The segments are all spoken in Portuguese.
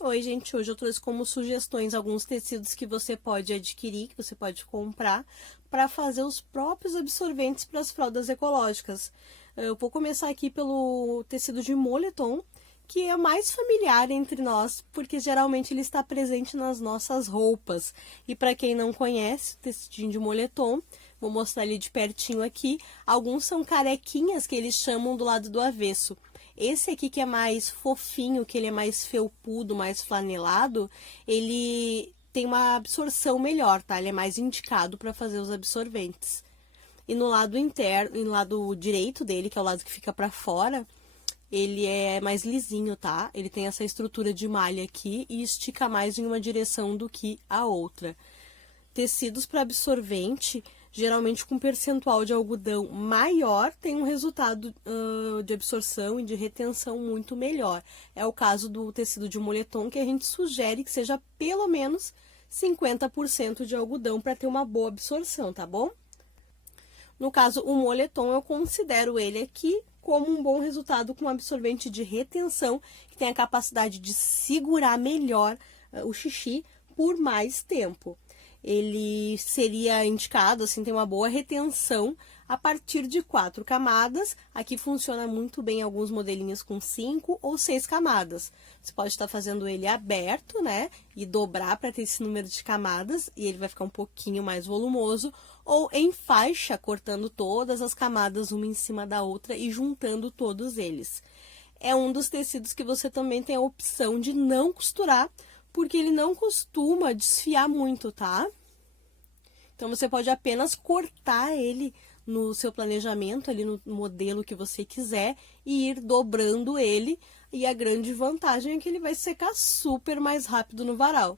Oi, gente, hoje eu trouxe como sugestões alguns tecidos que você pode adquirir, que você pode comprar, para fazer os próprios absorventes para as fraldas ecológicas. Eu vou começar aqui pelo tecido de moletom, que é mais familiar entre nós, porque geralmente ele está presente nas nossas roupas. E para quem não conhece o tecidinho de moletom, vou mostrar ele de pertinho aqui. Alguns são carequinhas, que eles chamam do lado do avesso. Esse aqui que é mais fofinho, que ele é mais felpudo, mais flanelado, ele tem uma absorção melhor, tá? Ele é mais indicado para fazer os absorventes. E no lado interno, e no lado direito dele, que é o lado que fica para fora, ele é mais lisinho, tá? Ele tem essa estrutura de malha aqui e estica mais em uma direção do que a outra. Tecidos para absorvente, geralmente com percentual de algodão maior, tem um resultado de absorção e de retenção muito melhor. É o caso do tecido de moletom, que a gente sugere que seja pelo menos 50% de algodão para ter uma boa absorção, tá bom? No caso, o moletom, eu considero ele aqui como um bom resultado com absorvente de retenção, que tem a capacidade de segurar melhor o xixi por mais tempo. Ele seria indicado, assim, tem uma boa retenção a partir de 4 camadas. Aqui funciona muito bem alguns modelinhos com 5 ou 6 camadas. Você pode estar fazendo ele aberto, né, e dobrar para ter esse número de camadas, e ele vai ficar um pouquinho mais volumoso, ou em faixa, cortando todas as camadas uma em cima da outra e juntando todos eles. É um dos tecidos que você também tem a opção de não costurar, porque ele não costuma desfiar muito, tá? Então, você pode apenas cortar ele no seu planejamento, ali no modelo que você quiser, e ir dobrando ele. E a grande vantagem é que ele vai secar super mais rápido no varal.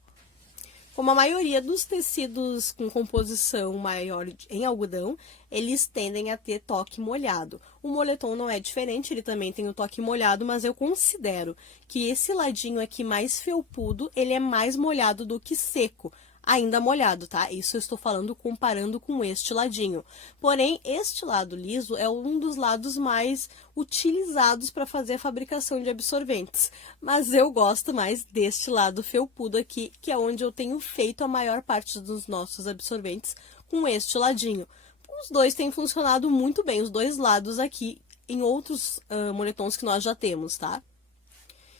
Como a maioria dos tecidos com composição maior em algodão, eles tendem a ter toque molhado. O moletom não é diferente, ele também tem o toque molhado, mas eu considero que esse ladinho aqui mais felpudo, ele é mais molhado do que seco. Ainda molhado, tá? Isso eu estou falando comparando com este ladinho. Porém, este lado liso é um dos lados mais utilizados para fazer a fabricação de absorventes. Mas eu gosto mais deste lado felpudo aqui, que é onde eu tenho feito a maior parte dos nossos absorventes com este ladinho. Os dois têm funcionado muito bem, os dois lados aqui, em outros moletons que nós já temos, tá?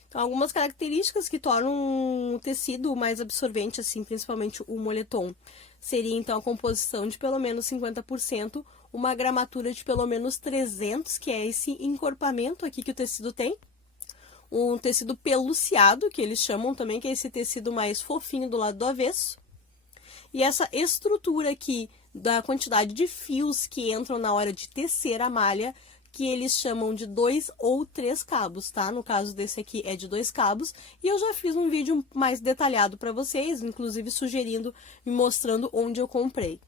Então, algumas características que tornam o tecido mais absorvente, assim, principalmente o moletom, seria, então, a composição de pelo menos 50%, uma gramatura de pelo menos 300, que é esse encorpamento aqui que o tecido tem, um tecido peluciado, que eles chamam também, que é esse tecido mais fofinho do lado do avesso, e essa estrutura aqui da quantidade de fios que entram na hora de tecer a malha, que eles chamam de 2 ou 3 cabos, tá? No caso desse aqui é de 2 cabos, e eu já fiz um vídeo mais detalhado para vocês, inclusive sugerindo e mostrando onde eu comprei.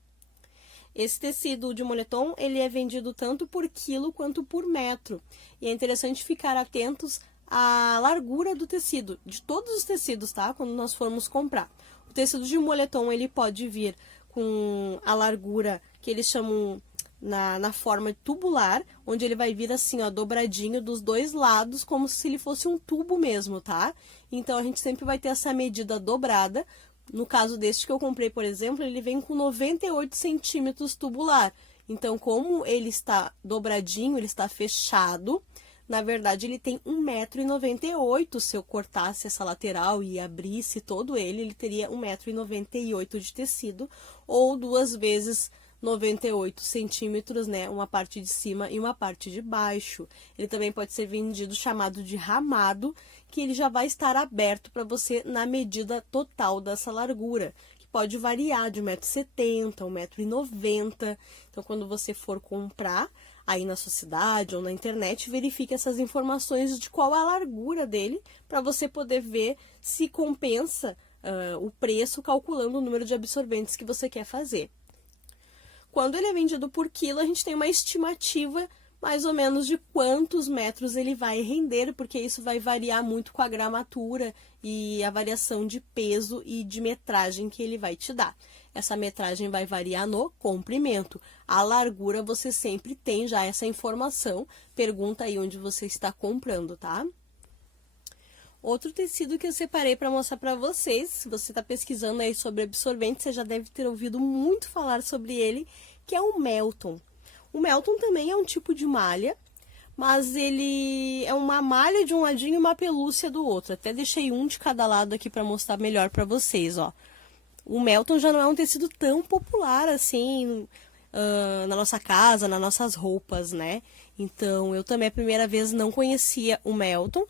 Esse tecido de moletom, ele é vendido tanto por quilo quanto por metro, e é interessante ficar atentos à largura do tecido, de todos os tecidos, tá? Quando nós formos comprar. O tecido de moletom, ele pode vir com a largura que eles chamam na forma tubular, onde ele vai vir assim, ó, dobradinho dos dois lados, como se ele fosse um tubo mesmo, tá? Então, a gente sempre vai ter essa medida dobrada. No caso deste que eu comprei, por exemplo, ele vem com 98 centímetros tubular. Então, como ele está dobradinho, ele está fechado, na verdade, ele tem 1,98 m. Se eu cortasse essa lateral e abrisse todo ele, ele teria 1,98 m de tecido, ou 2 vezes 98 centímetros, né? Uma parte de cima e uma parte de baixo. Ele também pode ser vendido chamado de ramado, que ele já vai estar aberto para você na medida total dessa largura, que pode variar de 1,70 m a 1,90 m. Então, quando você for comprar aí na sua cidade ou na internet, verifique essas informações de qual é a largura dele, para você poder ver se compensa o preço calculando o número de absorventes que você quer fazer. Quando ele é vendido por quilo, a gente tem uma estimativa mais ou menos de quantos metros ele vai render, porque isso vai variar muito com a gramatura e a variação de peso e de metragem que ele vai te dar. Essa metragem vai variar no comprimento. A largura você sempre tem já essa informação. Pergunta aí onde você está comprando, tá? Outro tecido que eu separei para mostrar para vocês, se você está pesquisando aí sobre absorvente, você já deve ter ouvido muito falar sobre ele, que é o Melton. O Melton também é um tipo de malha, mas ele é uma malha de um ladinho e uma pelúcia do outro. Até deixei um de cada lado aqui para mostrar melhor para vocês, ó. O Melton já não é um tecido tão popular assim na nossa casa, nas nossas roupas, né? Então, eu também a primeira vez não conhecia o Melton.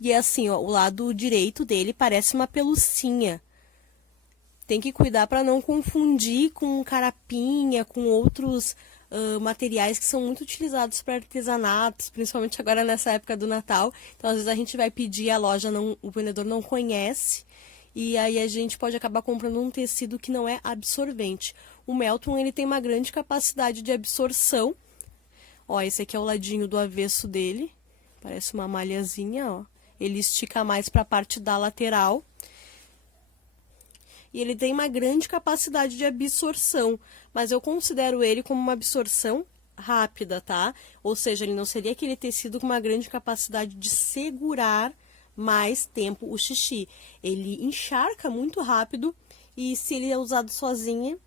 E assim, ó, o lado direito dele parece uma pelucinha. Tem que cuidar para não confundir com carapinha, com outros materiais que são muito utilizados para artesanatos, principalmente agora nessa época do Natal. Então, às vezes a gente vai pedir, a loja não, o vendedor não conhece, e aí a gente pode acabar comprando um tecido que não é absorvente. O Melton, ele tem uma grande capacidade de absorção. Ó, esse aqui é o ladinho do avesso dele, parece uma malhazinha, ó. Ele estica mais para a parte da lateral. E ele tem uma grande capacidade de absorção, mas eu considero ele como uma absorção rápida, tá? Ou seja, ele não seria aquele tecido com uma grande capacidade de segurar mais tempo o xixi. Ele encharca muito rápido e se ele é usado sozinho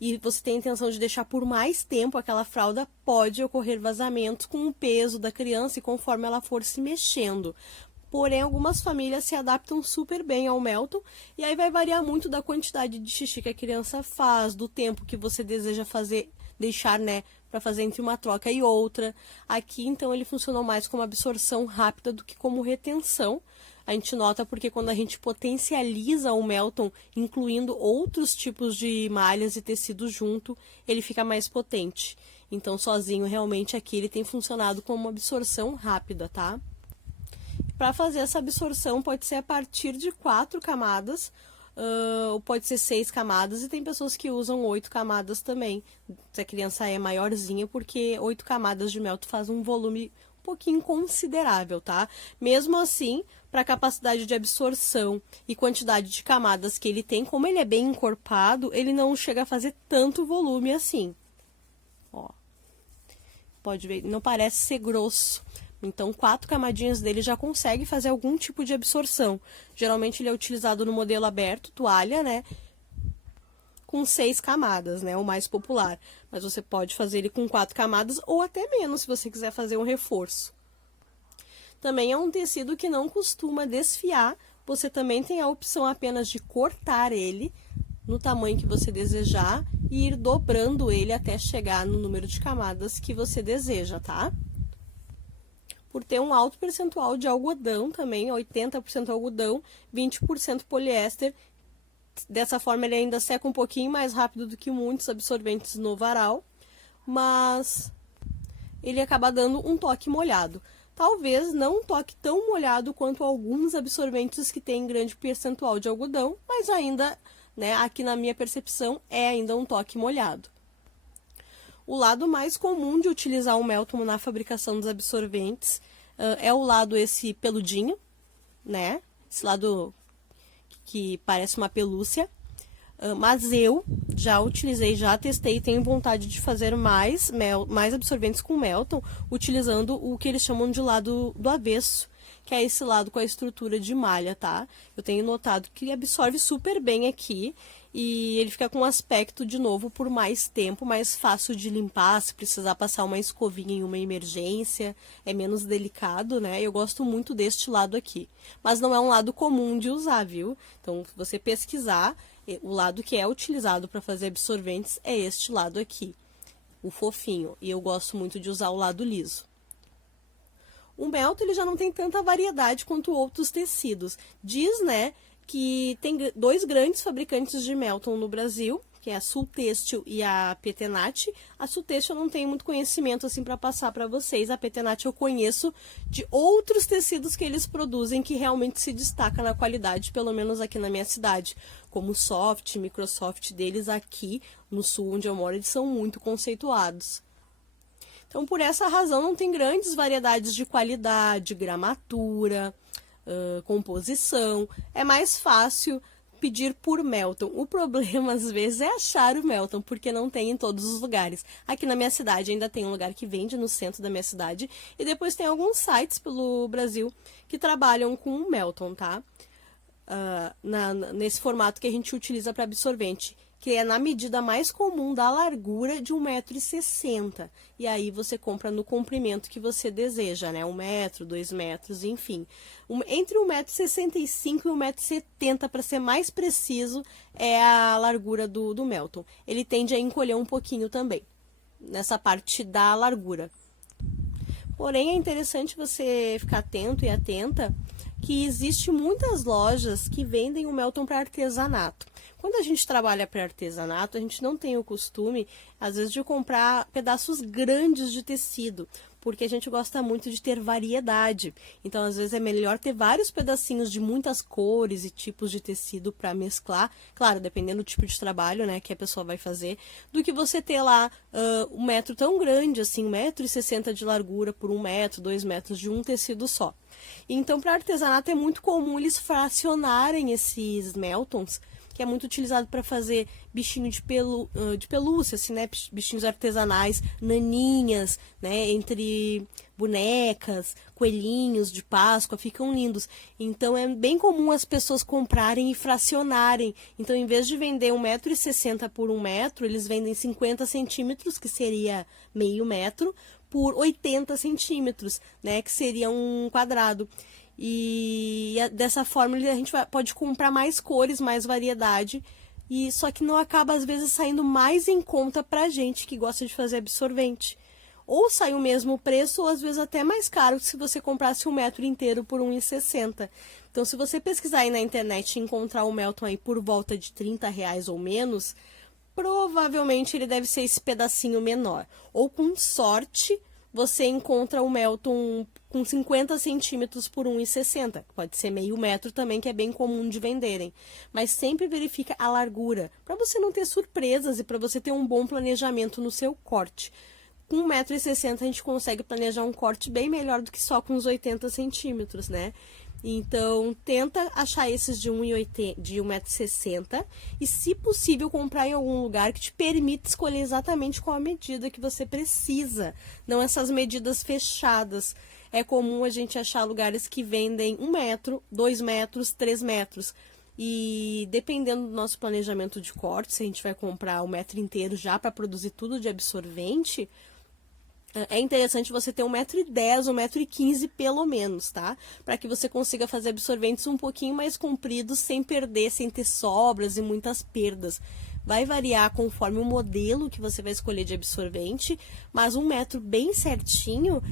e você tem a intenção de deixar por mais tempo aquela fralda, pode ocorrer vazamentos com o peso da criança e conforme ela for se mexendo. Porém, algumas famílias se adaptam super bem ao Melton e aí vai variar muito da quantidade de xixi que a criança faz, do tempo que você deseja fazer, deixar, né, para fazer entre uma troca e outra. Aqui, então, ele funcionou mais como absorção rápida do que como retenção. A gente nota porque quando a gente potencializa o Melton, incluindo outros tipos de malhas e tecidos junto, ele fica mais potente. Então, sozinho, realmente, aqui ele tem funcionado como uma absorção rápida, tá? Para fazer essa absorção pode ser a partir de 4 camadas, ou pode ser 6 camadas, e tem pessoas que usam 8 camadas também, se a criança é maiorzinha, porque 8 camadas de Melton faz um volume um pouquinho considerável, tá? Mesmo assim, para a capacidade de absorção e quantidade de camadas que ele tem, como ele é bem encorpado, ele não chega a fazer tanto volume assim. Ó, pode ver, não parece ser grosso. Então, 4 camadinhas dele já consegue fazer algum tipo de absorção. Geralmente ele é utilizado no modelo aberto, toalha, né? Com 6 camadas, né? O mais popular. Mas você pode fazer ele com 4 camadas ou até menos, se você quiser fazer um reforço. Também é um tecido que não costuma desfiar. Você também tem a opção apenas de cortar ele no tamanho que você desejar e ir dobrando ele até chegar no número de camadas que você deseja, tá? Por ter um alto percentual de algodão também, 80% algodão, 20% poliéster. Dessa forma ele ainda seca um pouquinho mais rápido do que muitos absorventes no varal, mas ele acaba dando um toque molhado. Talvez não um toque tão molhado quanto alguns absorventes que têm grande percentual de algodão, mas ainda, né, aqui na minha percepção, é ainda um toque molhado. O lado mais comum de utilizar o Melton na fabricação dos absorventes é o lado esse peludinho, né? Esse lado que parece uma pelúcia. Mas eu já utilizei, já testei e tenho vontade de fazer mais absorventes com Melton, utilizando o que eles chamam de lado do avesso, que é esse lado com a estrutura de malha, tá? Eu tenho notado que ele absorve super bem aqui e ele fica com um aspecto, de novo, por mais tempo, mais fácil de limpar, se precisar passar uma escovinha em uma emergência, é menos delicado, né? Eu gosto muito deste lado aqui, mas não é um lado comum de usar, viu? Então, se você pesquisar, o lado que é utilizado para fazer absorventes é este lado aqui, o fofinho, e eu gosto muito de usar o lado liso. O Melton ele já não tem tanta variedade quanto outros tecidos. Diz, né, que tem 2 grandes fabricantes de Melton no Brasil, que é a Sultêxtil e a Petenat. A Sultêxtil eu não tenho muito conhecimento assim para passar para vocês. A Petenat eu conheço de outros tecidos que eles produzem que realmente se destaca na qualidade, pelo menos aqui na minha cidade, como o Soft, Microsoft deles aqui no sul onde eu moro, eles são muito conceituados. Então, por essa razão, não tem grandes variedades de qualidade, gramatura, composição. É mais fácil pedir por Melton. O problema, às vezes, é achar o Melton, porque não tem em todos os lugares. Aqui na minha cidade ainda tem um lugar que vende no centro da minha cidade, e depois tem alguns sites pelo Brasil que trabalham com o Melton, tá? Nesse formato que a gente utiliza para absorvente, que é na medida mais comum da largura de 1,60 m. E aí você compra no comprimento que você deseja, né? 1 metro, 2 metros, enfim. Entre 1,65 m e 1,70 m, para ser mais preciso, é a largura do Melton. Ele tende a encolher um pouquinho também, nessa parte da largura. Porém, é interessante você ficar atento e atenta que existe muitas lojas que vendem o Melton para artesanato. Quando a gente trabalha para artesanato, a gente não tem o costume, às vezes, de comprar pedaços grandes de tecido, porque a gente gosta muito de ter variedade. Então, às vezes, é melhor ter vários pedacinhos de muitas cores e tipos de tecido para mesclar, claro, dependendo do tipo de trabalho, né, que a pessoa vai fazer, do que você ter lá um metro tão grande, assim, 1,60 m de largura por 1 metro, 2 metros de um tecido só. Então, para artesanato é muito comum eles fracionarem esses Meltons, que é muito utilizado para fazer bichinho de pelúcia, assim, né? Bichinhos artesanais, naninhas, né? Entre bonecas, coelhinhos de Páscoa, ficam lindos. Então, é bem comum as pessoas comprarem e fracionarem. Então, em vez de vender 1,60 m por 1 metro, eles vendem 50 centímetros, que seria meio metro, por 80 centímetros, né? Que seria um quadrado. E dessa forma a gente pode comprar mais cores, mais variedade, e só que não acaba às vezes saindo mais em conta pra gente que gosta de fazer absorvente. Ou sai o mesmo preço, ou às vezes até mais caro se você comprasse 1 metro inteiro por 1,60 m. Então, se você pesquisar aí na internet e encontrar o Melton aí por volta de R$30 ou menos, provavelmente ele deve ser esse pedacinho menor. Ou com sorte, você encontra o Melton com 50 centímetros por 1,60 m. Pode ser meio metro também, que é bem comum de venderem. Mas sempre verifica a largura, para você não ter surpresas e para você ter um bom planejamento no seu corte. Com 1,60 m a gente consegue planejar um corte bem melhor do que só com os 80 centímetros, né? Então, tenta achar esses de 1,60 m e, se possível, comprar em algum lugar que te permita escolher exatamente qual a medida que você precisa, não essas medidas fechadas. É comum a gente achar lugares que vendem 1 metro, 2 metros, 3 metros. E dependendo do nosso planejamento de corte, se a gente vai comprar 1 metro inteiro já para produzir tudo de absorvente, é interessante você ter 1,10 m, 1,15 m pelo menos, tá? Para que você consiga fazer absorventes um pouquinho mais compridos, sem perder, sem ter sobras e muitas perdas. Vai variar conforme o modelo que você vai escolher de absorvente, mas 1 metro bem certinho,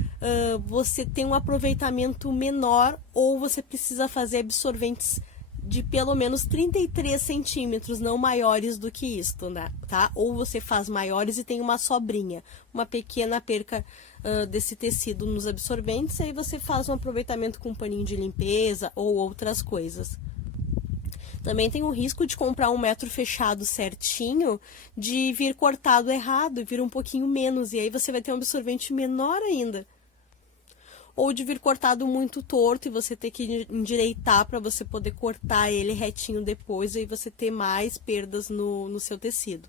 você tem um aproveitamento menor, ou você precisa fazer absorventes de pelo menos 33 centímetros, não maiores do que isto, né? Tá? Ou você faz maiores e tem uma sobrinha, uma pequena perca desse tecido nos absorventes, aí você faz um aproveitamento com paninho de limpeza ou outras coisas. Também tem o risco de comprar 1 metro fechado certinho, de vir cortado errado e vir um pouquinho menos, e aí você vai ter um absorvente menor ainda. Ou de vir cortado muito torto e você ter que endireitar para você poder cortar ele retinho depois, e aí você ter mais perdas no seu tecido.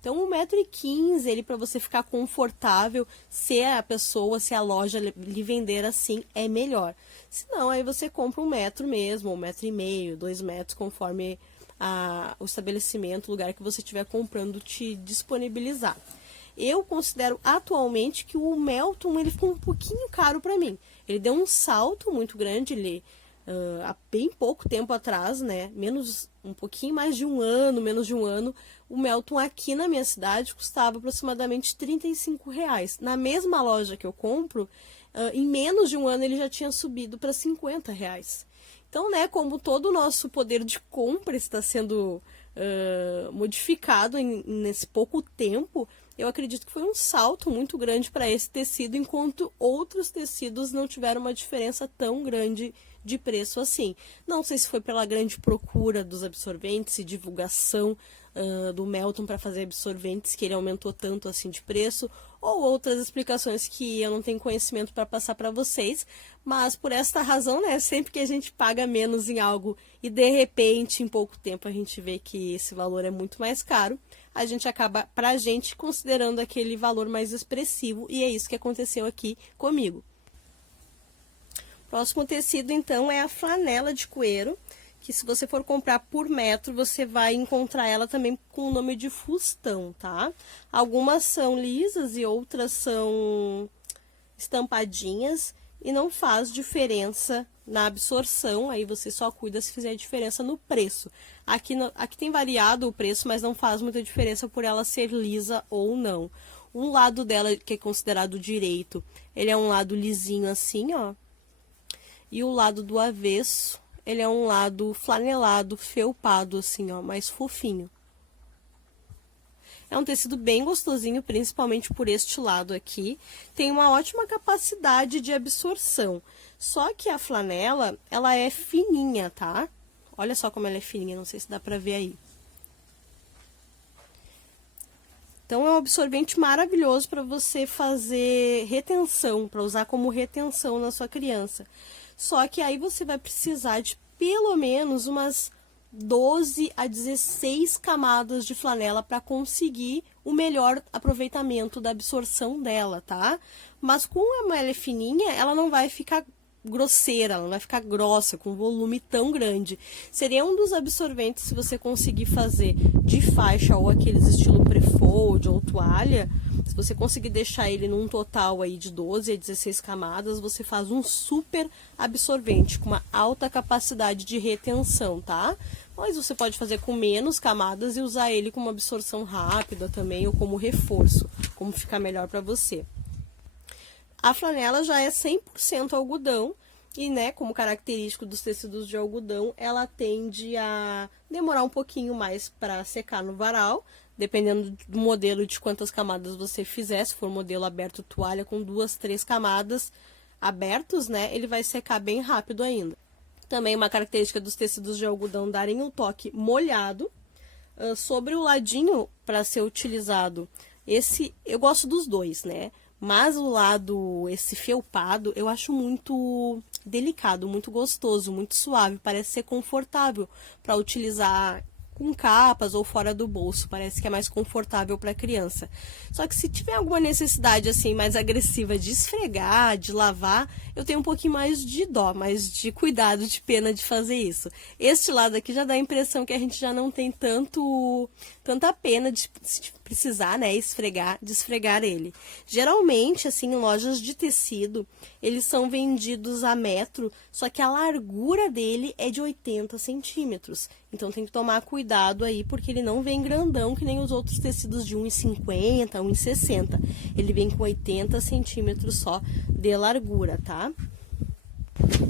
Então, 1,15 m, ele, para você ficar confortável, se a loja lhe vender assim, é melhor. Se não, aí você compra 1 metro mesmo, 1,5 m, 2 metros, conforme o estabelecimento, o lugar que você estiver comprando te disponibilizar. Eu considero atualmente que o Melton ele ficou um pouquinho caro para mim. Ele deu um salto muito grande, há bem pouco tempo atrás, né? Um pouquinho mais de um ano, menos de um ano, o Melton aqui na minha cidade custava aproximadamente R$35. Na mesma loja que eu compro, em menos de um ano ele já tinha subido para R$50. Então, né, como todo o nosso poder de compra está sendo modificado nesse pouco tempo, eu acredito que foi um salto muito grande para esse tecido, enquanto outros tecidos não tiveram uma diferença tão grande de preço assim. Não sei se foi pela grande procura dos absorventes e divulgação do Melton para fazer absorventes, que ele aumentou tanto assim de preço, ou outras explicações que eu não tenho conhecimento para passar para vocês, mas por esta razão, né, sempre que a gente paga menos em algo e de repente em pouco tempo a gente vê que esse valor é muito mais caro, a gente acaba, pra gente, considerando aquele valor mais expressivo, e é isso que aconteceu aqui comigo. Próximo tecido, então, é a flanela de cueiro, que se você for comprar por metro, você vai encontrar ela também com o nome de fustão, tá? Algumas são lisas e outras são estampadinhas e não faz diferença na absorção, aí você só cuida se fizer diferença no preço. Aqui tem variado o preço, mas não faz muita diferença por ela ser lisa ou não. Um lado dela, que é considerado direito, ele é um lado lisinho assim, ó. E o lado do avesso, ele é um lado flanelado, felpado assim, ó, mais fofinho. É um tecido bem gostosinho, principalmente por este lado aqui. Tem uma ótima capacidade de absorção. Só que a flanela, ela é fininha, tá? Olha só como ela é fininha, não sei se dá pra ver aí. Então, é um absorvente maravilhoso para você fazer retenção, para usar como retenção na sua criança. Só que aí você vai precisar de pelo menos umas 12 a 16 camadas de flanela para conseguir o melhor aproveitamento da absorção dela, tá? Mas com a malha fininha, ela não vai ficar grosseira, ela não vai ficar grossa, com volume tão grande. Seria um dos absorventes, se você conseguir fazer de faixa ou aqueles estilo pre-fold ou toalha, se você conseguir deixar ele num total aí de 12 a 16 camadas, você faz um super absorvente com uma alta capacidade de retenção, tá? Mas você pode fazer com menos camadas e usar ele como absorção rápida também ou como reforço, como ficar melhor para você. A flanela já é 100% algodão e, né, como característico dos tecidos de algodão, ela tende a demorar um pouquinho mais para secar no varal, dependendo do modelo de quantas camadas você fizer. Se for modelo aberto toalha com 2, 3 camadas abertos, né, ele vai secar bem rápido ainda. Também uma característica dos tecidos de algodão darem um toque molhado. Sobre o ladinho para ser utilizado, eu gosto dos dois, né? Mas o lado, esse felpado, eu acho muito delicado, muito gostoso, muito suave. Parece ser confortável para utilizar com capas ou fora do bolso. Parece que é mais confortável para a criança. Só que se tiver alguma necessidade assim mais agressiva de esfregar, de lavar, eu tenho um pouquinho mais de dó, mais de cuidado, de pena de fazer isso. Este lado aqui já dá a impressão que a gente já não tem tanta pena de precisar, né, desfregar ele. Geralmente, assim, em lojas de tecido, eles são vendidos a metro, só que a largura dele é de 80 centímetros. Então, tem que tomar cuidado aí, porque ele não vem grandão, que nem os outros tecidos de 1,50, 1,60. Ele vem com 80 centímetros só de largura, tá?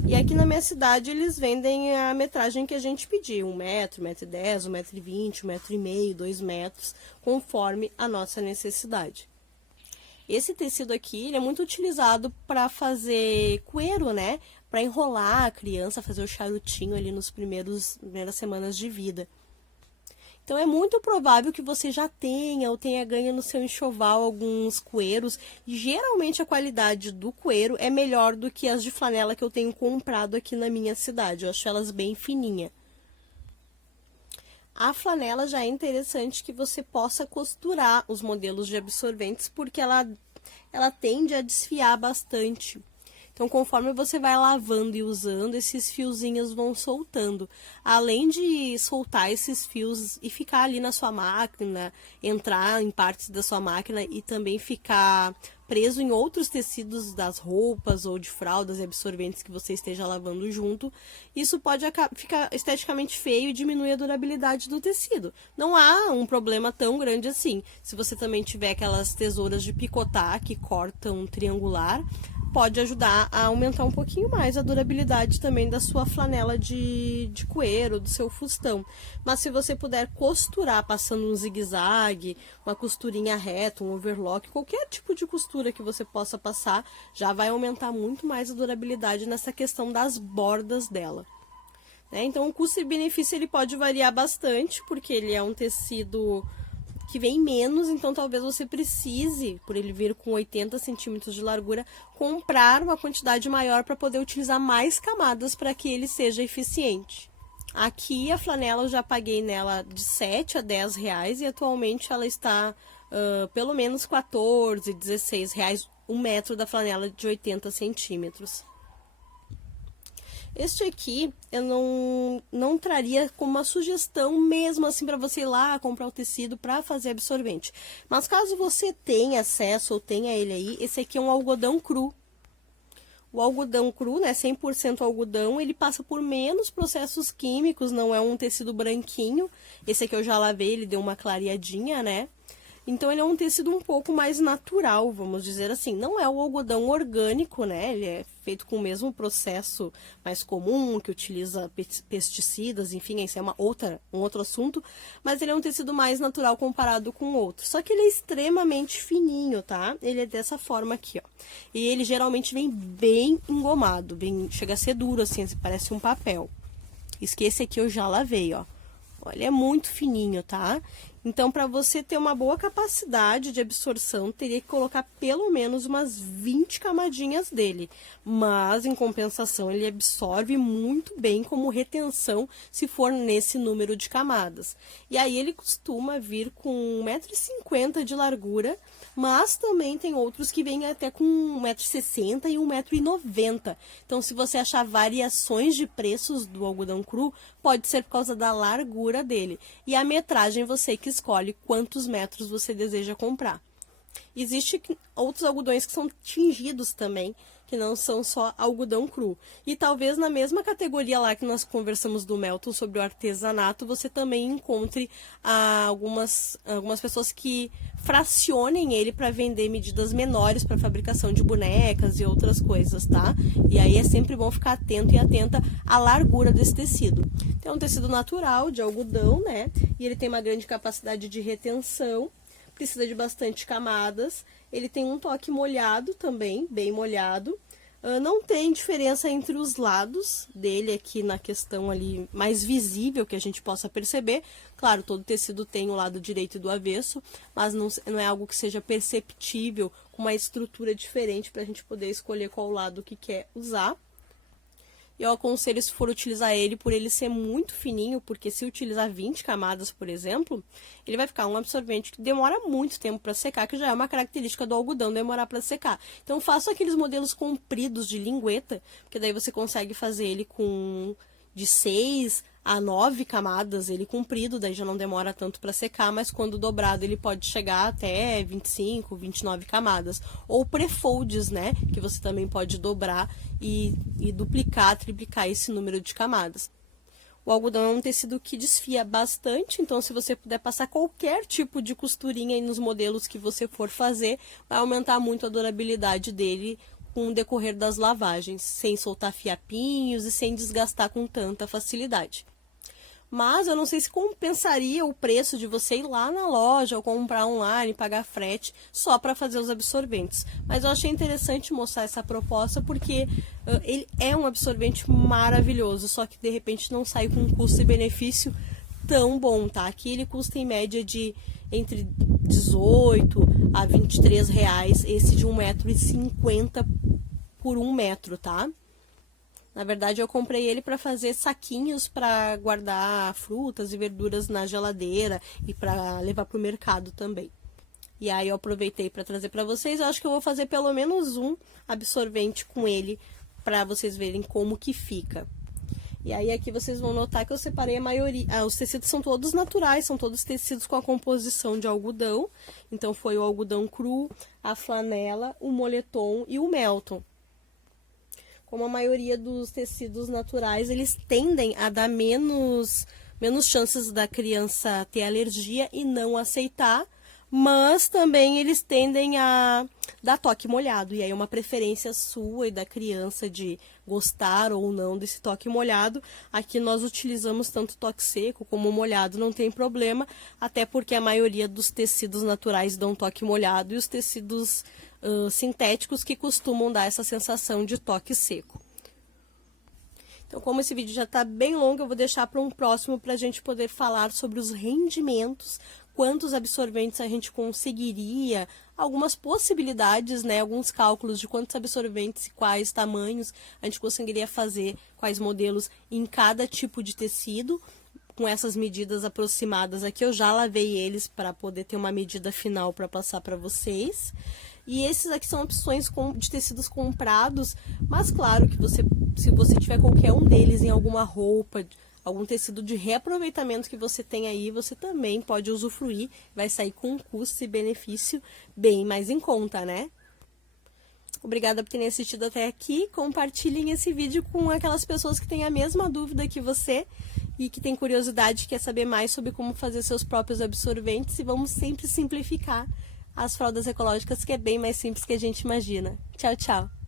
E aqui na minha cidade eles vendem a metragem que a gente pediu, 1 metro, 1,10 m, 1,20 m, 1,5 m, 2 metros, conforme a nossa necessidade. Esse tecido aqui, ele é muito utilizado para fazer cueiro, né? Para enrolar a criança, fazer o charutinho ali nas primeiras semanas de vida. Então, é muito provável que você já tenha ou tenha ganho no seu enxoval alguns cueiros. E geralmente a qualidade do cueiro é melhor do que as de flanela que eu tenho comprado aqui na minha cidade. Eu acho elas bem fininhas. A flanela já é interessante que você possa costurar os modelos de absorventes, porque ela tende a desfiar bastante. Então, conforme você vai lavando e usando, esses fiozinhos vão soltando. Além de soltar esses fios e ficar ali na sua máquina, entrar em partes da sua máquina e também ficar preso em outros tecidos das roupas ou de fraldas e absorventes que você esteja lavando junto, isso pode ficar esteticamente feio e diminuir a durabilidade do tecido. Não há um problema tão grande assim. Se você também tiver aquelas tesouras de picotar que cortam triangular, pode ajudar a aumentar um pouquinho mais a durabilidade também da sua flanela de cueiro, do seu fustão. Mas se você puder costurar passando um zigue-zague, uma costurinha reta, um overlock, qualquer tipo de costura que você possa passar, já vai aumentar muito mais a durabilidade nessa questão das bordas dela. Então o custo e benefício ele pode variar bastante, porque ele é um tecido que vem menos, então talvez você precise, por ele vir com 80 centímetros de largura, comprar uma quantidade maior para poder utilizar mais camadas para que ele seja eficiente. Aqui a flanela eu já paguei nela de 7 a 10 reais e atualmente ela está pelo menos 14, 16 reais um metro da flanela de 80 centímetros. Este aqui eu não traria como uma sugestão mesmo assim para você ir lá comprar o tecido para fazer absorvente. Mas caso você tenha acesso ou tenha ele aí, esse aqui é um algodão cru. O algodão cru, né, 100% algodão, ele passa por menos processos químicos, não é um tecido branquinho. Esse aqui eu já lavei, ele deu uma clareadinha, né? Então ele é um tecido um pouco mais natural, vamos dizer assim. Não é o algodão orgânico, né? Ele é feito com o mesmo processo mais comum, que utiliza pesticidas, enfim, esse é um outro assunto. Mas ele é um tecido mais natural comparado com outros. Só que ele é extremamente fininho, tá? Ele é dessa forma aqui, ó. E ele geralmente vem bem engomado, chega a ser duro assim, parece um papel. Esse aqui eu já lavei, ó. Ele é muito fininho, tá? Então, para você ter uma boa capacidade de absorção, teria que colocar pelo menos umas 20 camadinhas dele. Mas, em compensação, ele absorve muito bem como retenção, se for nesse número de camadas. E aí, ele costuma vir com 1,50 m de largura, mas também tem outros que vêm até com 1,60 m e 1,90 m. Então, se você achar variações de preços do algodão cru, pode ser por causa da largura dele. E a metragem você que escolhe quantos metros você deseja comprar. Existem outros algodões que são tingidos também, que não são só algodão cru. E talvez na mesma categoria lá que nós conversamos do Melton sobre o artesanato, você também encontre algumas pessoas que fracionem ele para vender medidas menores para fabricação de bonecas e outras coisas, tá? E aí é sempre bom ficar atento e atenta à largura desse tecido. Então, é um tecido natural de algodão, né? E ele tem uma grande capacidade de retenção. Precisa de bastante camadas, ele tem um toque molhado também, bem molhado, não tem diferença entre os lados dele aqui na questão ali mais visível que a gente possa perceber. Claro, todo tecido tem o lado direito e do avesso, mas não é algo que seja perceptível, com uma estrutura diferente para a gente poder escolher qual lado que quer usar. Eu aconselho, se for utilizar ele, por ele ser muito fininho, porque se utilizar 20 camadas, por exemplo, ele vai ficar um absorvente que demora muito tempo para secar, que já é uma característica do algodão demorar para secar. Então, faça aqueles modelos compridos de lingueta, porque daí você consegue fazer ele com de 6 a 9 camadas, ele comprido, daí já não demora tanto para secar, mas quando dobrado ele pode chegar até 25, 29 camadas. Ou pré-folds, né, que você também pode dobrar e duplicar, triplicar esse número de camadas. O algodão é um tecido que desfia bastante, então se você puder passar qualquer tipo de costurinha aí nos modelos que você for fazer, vai aumentar muito a durabilidade dele com o decorrer das lavagens, sem soltar fiapinhos e sem desgastar com tanta facilidade. Mas eu não sei se compensaria o preço de você ir lá na loja ou comprar online, pagar frete, só para fazer os absorventes. Mas eu achei interessante mostrar essa proposta porque ele é um absorvente maravilhoso, só que de repente não sai com um custo e benefício tão bom, tá? Aqui ele custa em média de entre 18 a 23 reais, esse de 1,50 m por 1 metro, tá? Na verdade, eu comprei ele para fazer saquinhos para guardar frutas e verduras na geladeira e para levar para o mercado também. E aí eu aproveitei para trazer para vocês. Eu acho que eu vou fazer pelo menos um absorvente com ele para vocês verem como que fica. E aí aqui vocês vão notar que eu separei a maioria. Os tecidos são todos naturais, são todos tecidos com a composição de algodão. Então foi o algodão cru, a flanela, o moletom e o Melton. Como a maioria dos tecidos naturais, eles tendem a dar menos chances da criança ter alergia e não aceitar, mas também eles tendem a dá toque molhado. E aí é uma preferência sua e da criança de gostar ou não desse toque molhado. Aqui nós utilizamos tanto toque seco como molhado, não tem problema, até porque a maioria dos tecidos naturais dão toque molhado e os tecidos sintéticos que costumam dar essa sensação de toque seco. Então, como esse vídeo já está bem longo, eu vou deixar para um próximo para a gente poder falar sobre os rendimentos, quantos absorventes a gente conseguiria, algumas possibilidades, né, alguns cálculos de quantos absorventes e quais tamanhos a gente conseguiria fazer, quais modelos em cada tipo de tecido. Com essas medidas aproximadas aqui, eu já lavei eles para poder ter uma medida final para passar para vocês. E esses aqui são opções de tecidos comprados, mas claro que se você tiver qualquer um deles em alguma roupa, algum tecido de reaproveitamento que você tem aí, você também pode usufruir, vai sair com um custo e benefício bem mais em conta, né? Obrigada por terem assistido até aqui, compartilhem esse vídeo com aquelas pessoas que têm a mesma dúvida que você e que têm curiosidade, quer saber mais sobre como fazer seus próprios absorventes, e vamos sempre simplificar as fraldas ecológicas, que é bem mais simples que a gente imagina. Tchau, tchau!